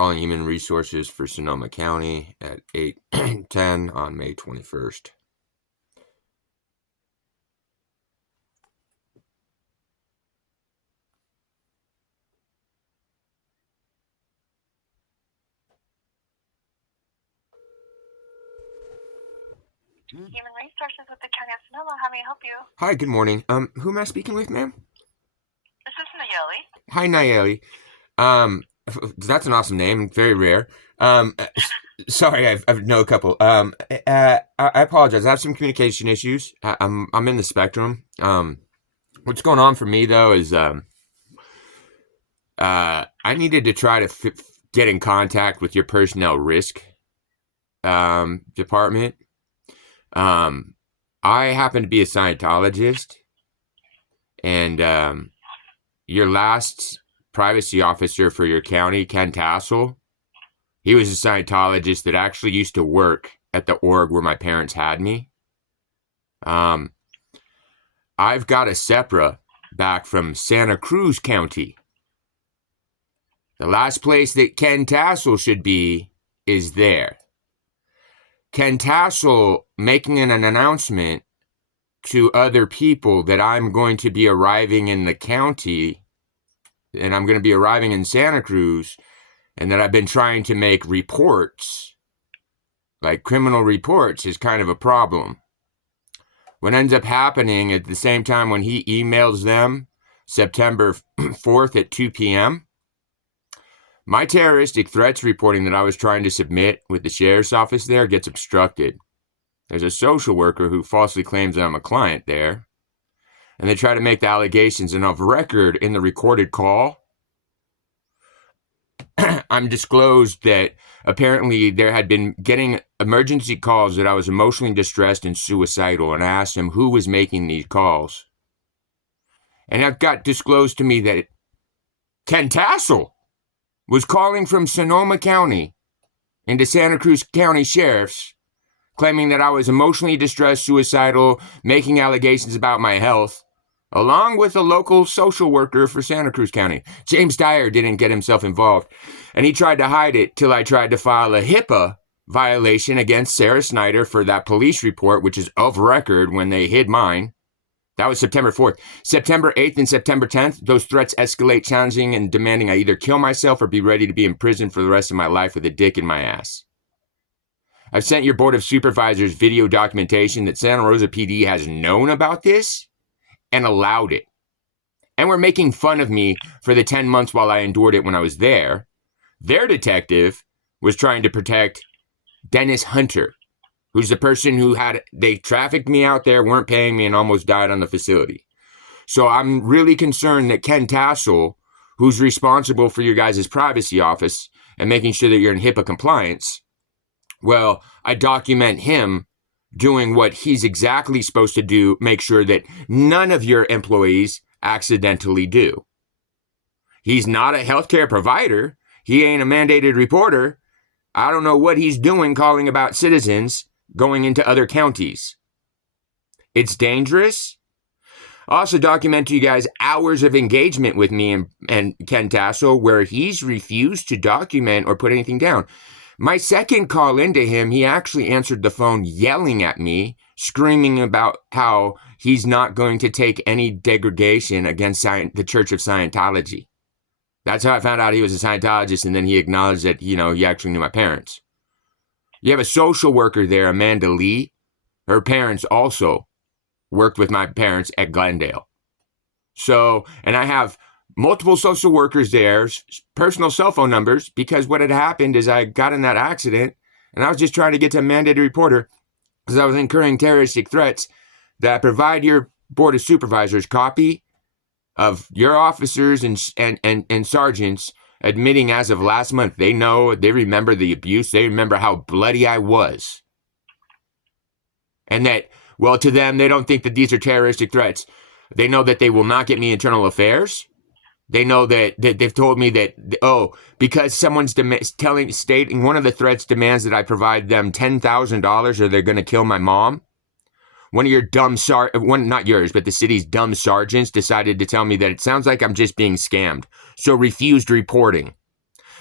calling Human Resources for Sonoma County at 8:10 on May 21st. Human Resources with the County of Sonoma. How may I help you? Hi, good morning. Who am I speaking with, ma'am? This is Nayeli. Hi, Nayeli. That's an awesome name. Very rare. Sorry, I know a couple. I apologize. I have some communication issues. I'm in the spectrum. What's going on for me though is I needed to try to get in contact with your personnel risk department. I happen to be a Scientologist, and your last privacy officer for your county, KEN TASSEL, he was a Scientologist that actually used to work at the org where my parents had me. I've got a SEPRA back from Santa Cruz County. The last place that KEN TASSEL should be is there. KEN TASSEL making an announcement to other people that I'm going to be arriving in the county and I'm going to be arriving in Santa Cruz, and that I've been trying to make reports, like criminal reports, is kind of a problem. What ends up happening at the same time when he emails them, September 4th at 2 p.m., my terroristic threats reporting that I was trying to submit with the sheriff's office there gets obstructed. There's a social worker who falsely claims that I'm a client there, and they try to make the allegations, and of record in the recorded call, I'm disclosed that apparently there had been getting emergency calls that I was emotionally distressed and suicidal, and I asked him who was making these calls. And it got disclosed to me that KEN TASSEL was calling from Sonoma County into Santa Cruz County Sheriff's, claiming that I was emotionally distressed, suicidal, making allegations about my health, along with a local social worker for Santa Cruz County. James Dyer didn't get himself involved, and he tried to hide it till I tried to file a HIPAA violation against Sarah Snyder for that police report, which is of record when they hid mine. That was September 4th. September 8th and September 10th, those threats escalate, challenging and demanding I either kill myself or be ready to be in prison for the rest of my life with a dick in my ass. I've sent your Board of Supervisors video documentation that Santa Rosa PD has known about this and allowed it. And were making fun of me for the 10 months while I endured it when I was there. Their detective was trying to protect Dennis Hunter, who's the person who they trafficked me out there, weren't paying me, and almost died on the facility. So I'm really concerned that KEN TASSEL, who's responsible for your guys' privacy office and making sure that you're in HIPAA compliance, well, I document him doing what he's exactly supposed to do, make sure that none of your employees accidentally do. He's not a healthcare provider. He ain't a mandated reporter. I don't know what he's doing calling about citizens going into other counties. It's dangerous. I also document to you guys hours of engagement with me and KEN TASSEL where he's refused to document or put anything down. My second call into him, he actually answered the phone yelling at me, screaming about how he's not going to take any degradation against the Church of Scientology. That's how I found out he was a Scientologist, and then he acknowledged that, he actually knew my parents. You have a social worker there, Amanda Lee. Her parents also worked with my parents at Glendale. So, and I have multiple social workers there, personal cell phone numbers, because what had happened is I got in that accident, and I was just trying to get to a mandated reporter because I was incurring terroristic threats that provide your Board of Supervisors copy of your officers and sergeants admitting as of last month, they remember the abuse, they remember how bloody I was. And that, well, to them, they don't think that these are terroristic threats. They know that they will not get me internal affairs. They know that they've told me that, because someone's stating one of the threats demands that I provide them $10,000 or they're going to kill my mom. One of your not yours, but the city's dumb sergeants decided to tell me that it sounds like I'm just being scammed. So refused reporting.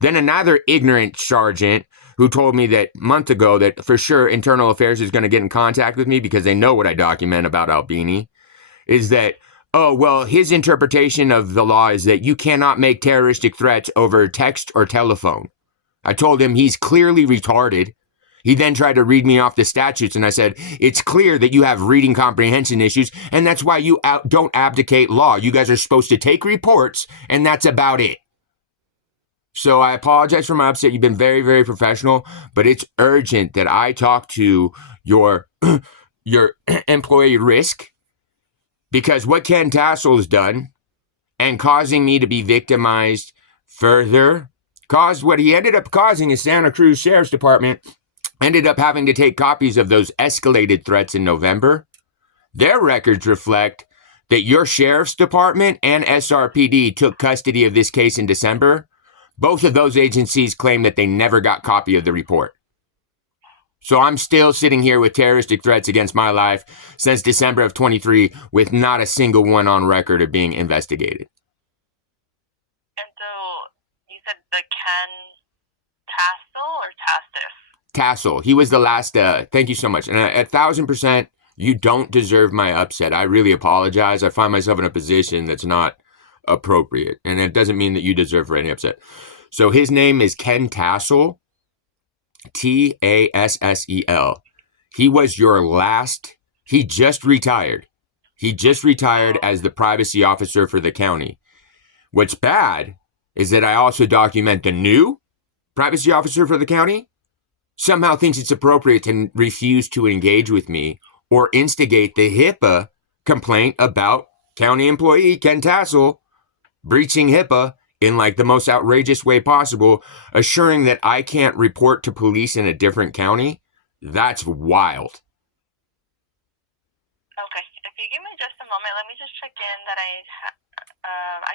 Then another ignorant sergeant who told me that month ago that for sure Internal Affairs is going to get in contact with me because they know what I document about Albini, is that, oh, well, his interpretation of the law is that you cannot make terroristic threats over text or telephone. I told him he's clearly retarded. He then tried to read me off the statutes, and I said, it's clear that you have reading comprehension issues, and that's why you don't abdicate law. You guys are supposed to take reports, and that's about it. So I apologize for my upset. You've been very, very professional, but it's urgent that I talk to your employee risk, because what Ken Tassel has done and causing me to be victimized further caused what he ended up causing is Santa Cruz Sheriff's Department ended up having to take copies of those escalated threats in November. Their records reflect that your Sheriff's Department and SRPD took custody of this case in December. Both of those agencies claim that they never got copy of the report. So I'm still sitting here with terroristic threats against my life since December of 23 with not a single one on record of being investigated. And so you said the Ken Tassel or Tastis? Tassel. He was the last, thank you so much. And 1,000%, you don't deserve my upset. I really apologize. I find myself in a position that's not appropriate. And it doesn't mean that you deserve for any upset. So his name is Ken Tassel, Tassel. He was your last, he just retired. He just retired as the privacy officer for the county. What's bad is that I also document the new privacy officer for the county somehow thinks it's appropriate to refuse to engage with me or instigate the HIPAA complaint about county employee Ken Tassel breaching HIPAA in like the most outrageous way possible, assuring that I can't report to police in a different county. That's wild. Okay, if you give me just a moment, let me just check in that I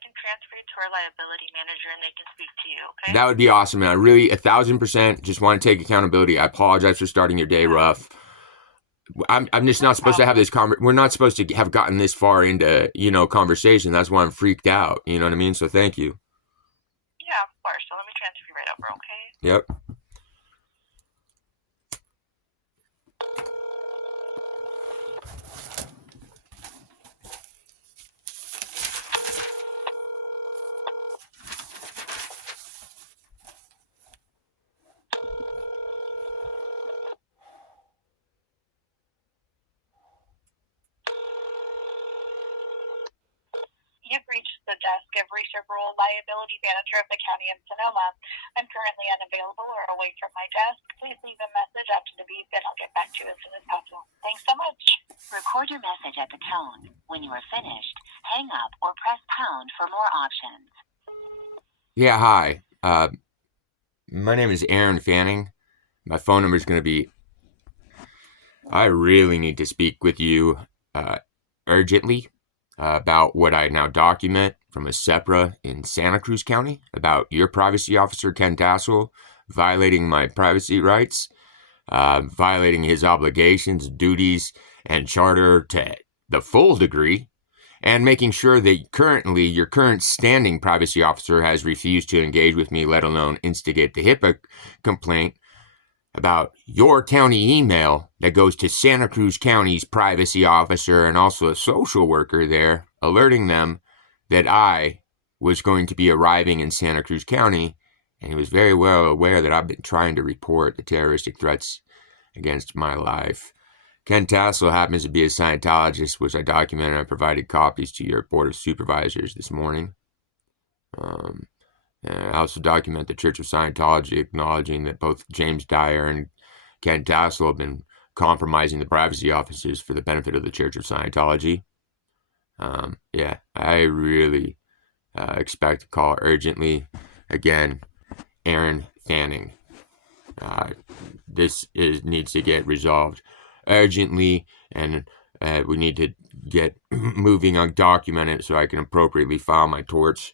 can transfer you to our liability manager and they can speak to you, okay? That would be awesome, man. I really 1,000% just want to take accountability. I apologize for starting your day rough. I'm just not supposed to have this we're not supposed to have gotten this far into, conversation. That's why I'm freaked out. You know what I mean? So thank you. Yeah, of course. So let me transfer you right over, okay? Yep. You've reached the desk of Research Rule Liability Manager of the County of Sonoma. I'm currently unavailable or away from my desk. Please leave a message after the beep and I'll get back to you as soon as possible. Thanks so much. Record your message at the tone. When you are finished, hang up or press pound for more options. Yeah, hi. My name is Aaron Fanning. My phone number is going to be... I really need to speak with you urgently about what I now document from a SEPRA in Santa Cruz County about your privacy officer, Ken Tassel, violating my privacy rights, violating his obligations, duties, and charter to the full degree, and making sure that currently your current standing privacy officer has refused to engage with me, let alone instigate the HIPAA complaint about your county email that goes to Santa Cruz County's privacy officer and also a social worker there, alerting them that I was going to be arriving in Santa Cruz County, and he was very well aware that I've been trying to report the terroristic threats against my life. Ken Tassel happens to be a Scientologist, which I documented and I provided copies to your Board of Supervisors this morning. I also document the Church of Scientology, acknowledging that both James Dyer and Ken Tassel have been compromising the privacy officers for the benefit of the Church of Scientology. I really expect a call urgently. Again, Aaron Fanning. This needs to get resolved urgently, and we need to get moving on, document it so I can appropriately file my torts.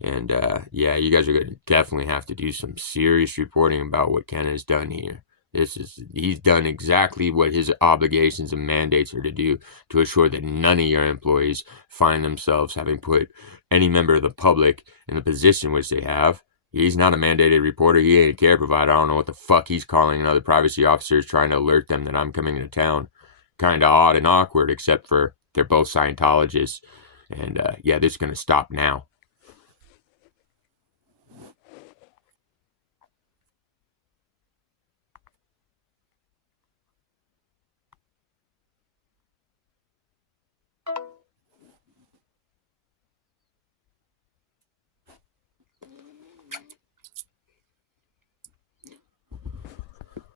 And you guys are going to definitely have to do some serious reporting about what Ken has done here. He's done exactly what his obligations and mandates are to do to assure that none of your employees find themselves having put any member of the public in the position which they have He's not a mandated reporter. He ain't a care provider. I don't know what the fuck he's calling another privacy officers trying to alert them that I'm coming into town. Kind of odd and awkward, except for they're both Scientologists. And yeah, this is going to stop now.